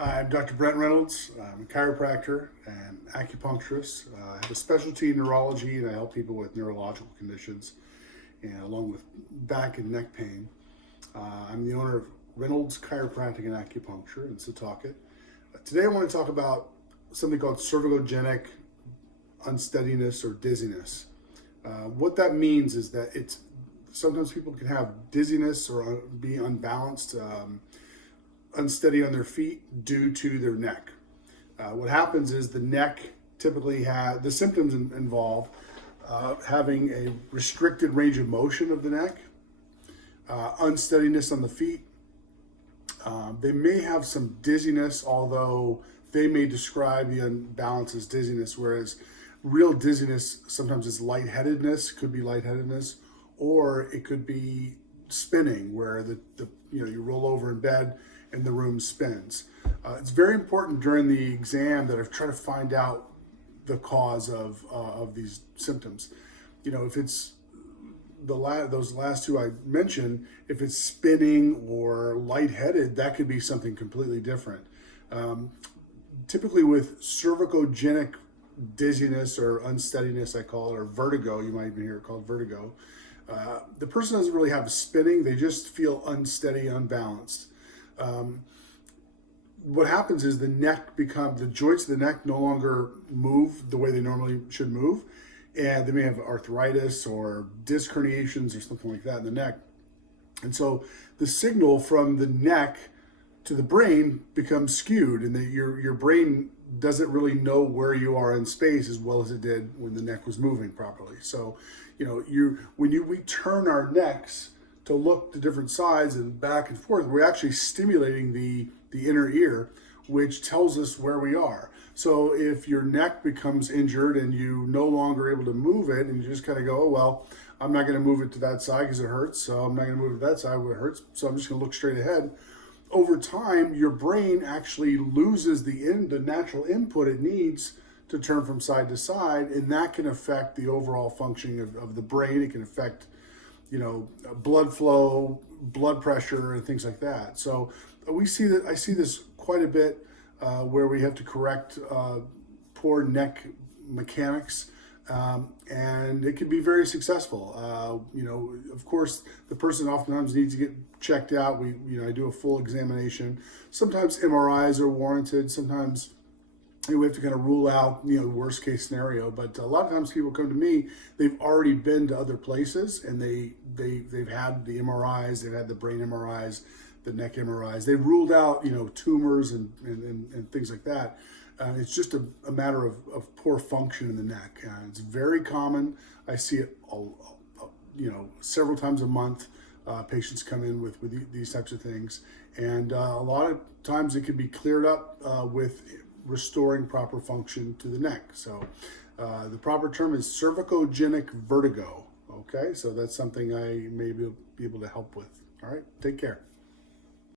I'm Dr. Brent Reynolds. I'm a chiropractor and acupuncturist. I have a specialty in neurology, and I help people with neurological conditions, and along with back and neck pain. I'm the owner of Reynolds Chiropractic and Acupuncture in Setauket. Today I want to talk about something called cervicogenic unsteadiness or dizziness. What that means is that sometimes people can have dizziness or be unbalanced, unsteady on their feet due to their neck. What happens is the neck typically the symptoms involve having a restricted range of motion of the neck, unsteadiness on the feet. They may have some dizziness, although they may describe the unbalance as dizziness, whereas real dizziness sometimes is lightheadedness, could be lightheadedness, or it could be spinning, where you roll over in bed and the room spins. It's very important during the exam that I try to find out the cause of these symptoms. If it's those last two I mentioned, if it's spinning or lightheaded, that could be something completely different. Typically with cervicogenic dizziness or unsteadiness, I call it, or vertigo, you might even hear it called vertigo, the person doesn't really have spinning, they just feel unsteady, unbalanced. What happens is the joints of the neck no longer move the way they normally should move, and they may have arthritis or disc herniations or something like that in the neck. And so the signal from the neck to the brain becomes skewed, and your brain doesn't really know where you are in space as well as it did when the neck was moving properly. So, when we turn our necks to look to different sides and back and forth, we're actually stimulating the inner ear, which tells us where we are. So if your neck becomes injured and you no longer able to move it, and you just kind of go, oh, well, I'm not going to move it to that side because it hurts, so I'm not going to move it to that side where it hurts, so I'm just going to look straight ahead. Over time, your brain actually loses the natural input it needs to turn from side to side, and that can affect the overall functioning of the brain. It can affect blood flow, blood pressure, and things like that. So I see this quite a bit where we have to correct poor neck mechanics, and it can be very successful. Of course, the person oftentimes needs to get checked out. I do a full examination. Sometimes MRIs are warranted. Sometimes we have to kind of rule out the worst case scenario. But a lot of times people come to me, they've already been to other places, and they've had the MRIs, they've had the brain MRIs, the neck MRIs. They've ruled out tumors and things like that. It's just a matter of poor function in the neck. It's very common. I see it several times a month. Patients come in with these types of things, and a lot of times it can be cleared up with restoring proper function to the neck. So the proper term is cervicogenic vertigo. Okay, so that's something I may be able to help with. All right, take care.